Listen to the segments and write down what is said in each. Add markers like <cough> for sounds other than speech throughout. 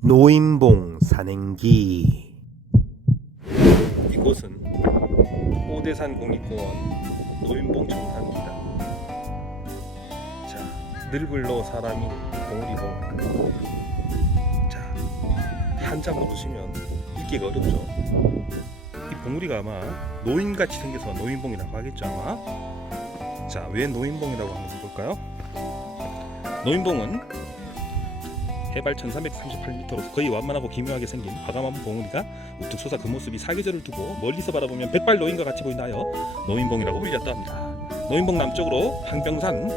노인봉 산행기 이곳은 오대산 공익공원 노인봉 정상입니다. 자, 늙을로 사람이 봉리봉. 자, 한자 모르시면 읽기가 어렵죠. 이 봉우리가 아마 노인같이 생겨서 노인봉이라고 하겠죠 아마. 자, 왜 노인봉이라고 하는지 볼까요? 노인봉은 해발 1338m로 거의 완만하고 기묘하게 생긴 과감한 봉우리가 우뚝 솟아 그 모습이 사계절을 두고 멀리서 바라보면 백발 노인과 같이 보인다 하여 노인봉이라고 불렸다 합니다. 노인봉 남쪽으로 항병산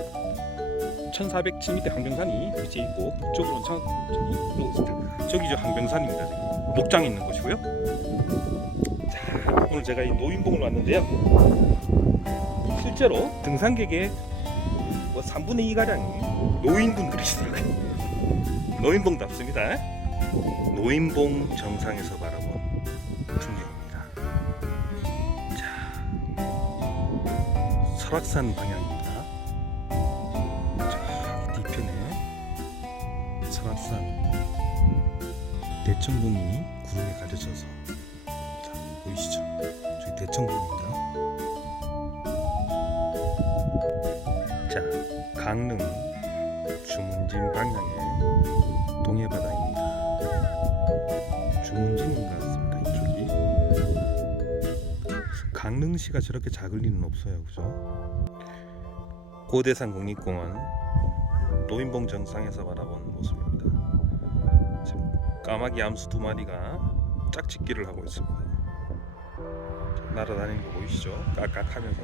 1407m 항병산이 위치해 있고 북쪽으로는. 저기죠 항병산입니다. 목장에 있는 곳이고요. 자, 오늘 제가 이 노인봉을 왔는데요. 실제로 등산객의 뭐 3분의 2가량이 노인분들이시더라고요. 노인봉답습니다. 노인봉 정상에서 바라본 풍경입니다. 자, 설악산 방향입니다. 저기 뒤편에 설악산 대청봉이 구름에 가려져서 자, 보이시죠? 저기 대청봉입니다. 자, 강릉 주문진 방향의 동해바다입니다. 주문진인 것 같습니다. 이쪽이 강릉시가 저렇게 작을 리는 없어요, 그죠? 고대산 국립공원 노인봉 정상에서 바라본 모습입니다. 지금 까마귀 암수 두 마리가 짝짓기를 하고 있습니다. 날아다니는 거 보이시죠? 깍깍하면서.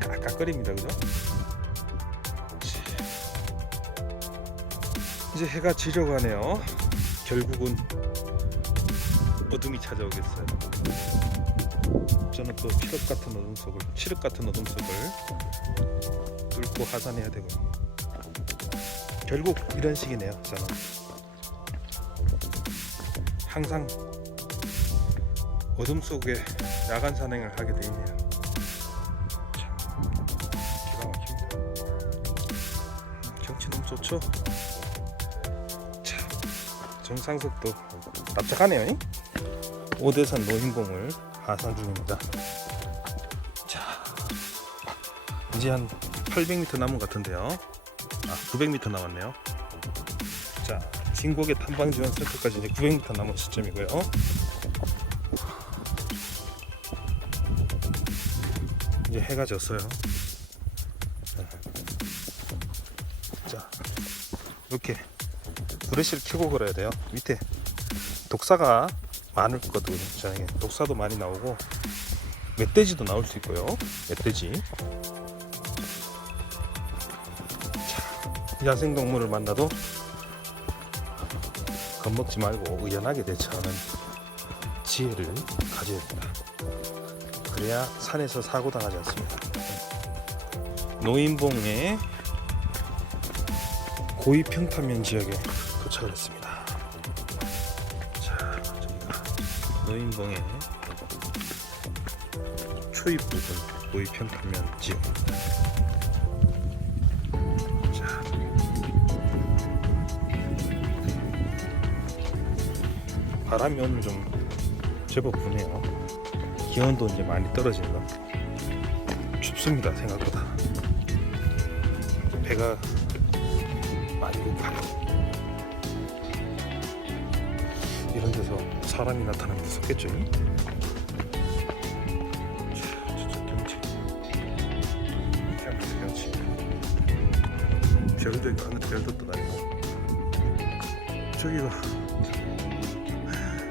깍깍거립니다, 그죠? 이제 해가 지려가네요. 결국은 어둠이 찾아오겠어요. 저는 그 피력 같은 어둠 속을, 칠흑 같은 어둠 속을 뚫고 하산해야 되고요. 결국 이런 식이네요. 저는 항상 어둠 속에 야간 산행을 하게 돼 있네요. 경치 너무 좋죠? 자, 정상석도 납작하네요. 잉? 오대산 노인봉을 하산 중입니다. 자, 이제 한 800m 남은 것 같은데요. 아, 900m 남았네요. 자, 진곡의 탐방 지원 센터까지 이제 900m 남은 시점이고요. 이제 해가 졌어요. 이렇게 브러쉬를 켜고 걸어야 돼요. 밑에 독사가 많을 거거든요. 독사도 많이 나오고 멧돼지도 나올 수 있고요. 멧돼지. 자, 야생 동물을 만나도 겁먹지 말고 의연하게 대처하는 지혜를 가져야 된다. 그래야 산에서 사고 당하지 않습니다. 노인봉의 고위 평탄면 지역에 도착을 했습니다. 자, 저기가 노인봉의 초입 부분 고위 평탄면 지역입니다. 자, 바람이 오늘 좀 제법 부네요. 기온도 이제 많이 떨어지고 춥습니다 생각보다 배가 많 이런 데서 사람이 나타나면 무섭겠죠 별도 하늘 별도 떠다니고. 저기가 <laughs>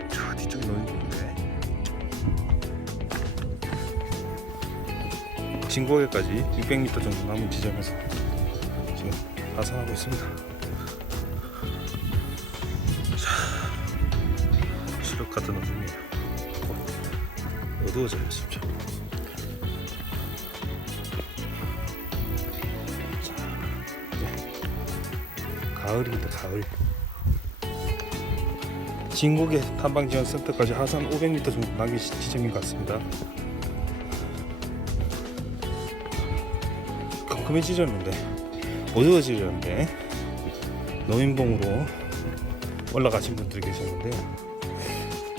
저 뒤쪽에 노인인데 진곡에까지 600m 정도 남은 지점에서 지금 하산하고 있습니다. 자, 시력 같은 어둠이에요. 어두워져요, 진짜. 자, 이제 가을입니다, 가을. 진곡의 탐방지원 센터까지 하산 500m 정도 남긴 시- 지점인 것 같습니다. 컴컴해지졌는데 어두워지는데 노인봉으로 올라가신 분들이 계셨는데요.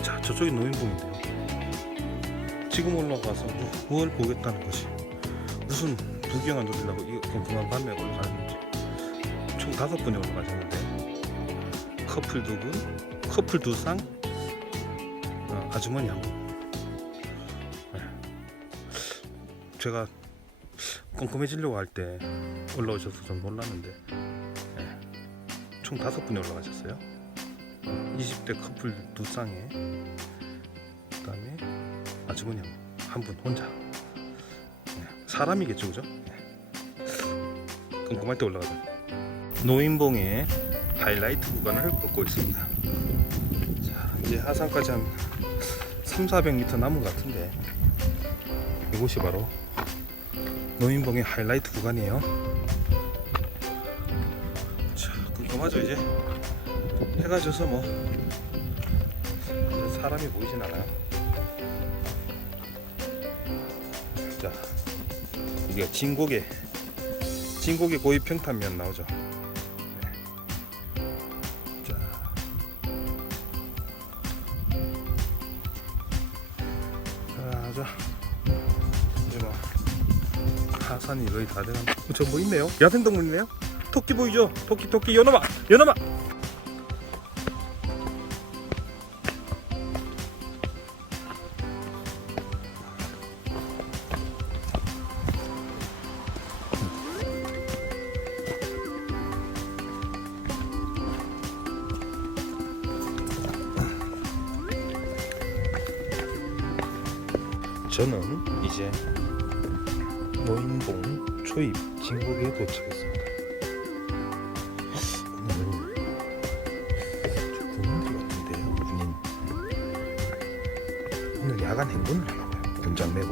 자, 저쪽이 노인봉인데요. 지금 올라가서 뭐- 뭘 보겠다는 것이 무슨 부경을 누리려고 이 궁금한 밤에 올라가는지 총 다섯 분이 올라가셨는데 커플 두 분, 커플 두 쌍, 어, 아주머니 한 분. 네. 제가 꼼꼼해지려고 할 때 올라오셔서 좀 놀랐는데 네. 총 다섯 분이 올라가셨어요. 20대 커플 두 쌍에 그다음에 아주머니 한 분 혼자 네. 사람이겠죠, 그죠? 네. 꼼꼼할 때 올라가자. 노인봉의 하이라이트 구간을 걷고 있습니다. 자, 이제 하산까지 한 3, 400m 남은 것 같은데 이곳이 바로 노인봉의 하이라이트 구간이에요. 자, 꼼꼼하죠 이제 해가 져서 뭐 사람이 보이진 않아요. 자, 이게 진곡의 진곡의 고위 평탄면 나오죠. 네. 자, 자, 자, 이제 뭐하 산이 거의 다 돼간. 저뭐 있네요? 야생동물 있네요? 토끼 보이죠? 토끼, 토끼, 연어마, 연어마. 저는 이제 노인봉 초입 진곡에 도착했습니다. 오늘 저 군인들 같은데요, 군인. 오늘 야간 행군을 하려고요. 군장 메고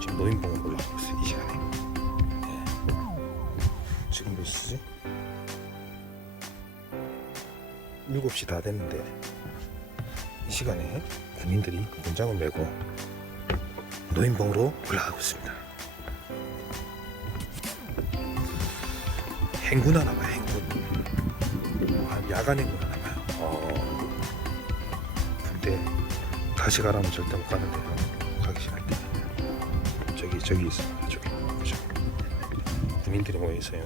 지금 노인봉을 올라가고 있어요. 이 시간에. 네. 지금 몇 시지? 7시 다 됐는데 이 시간에 군인들이 군장을 메고 노인봉으로 올라가고 있습니다. 행군 하나 봐요, 행군. 아, 야간 행군 하나 봐요. 어. 근데 다시 가라면 절대 못 가는데요. 가기 싫을 때. 저기, 저기 있습니다. 저기. 저기. 군인들이 모여 있어요.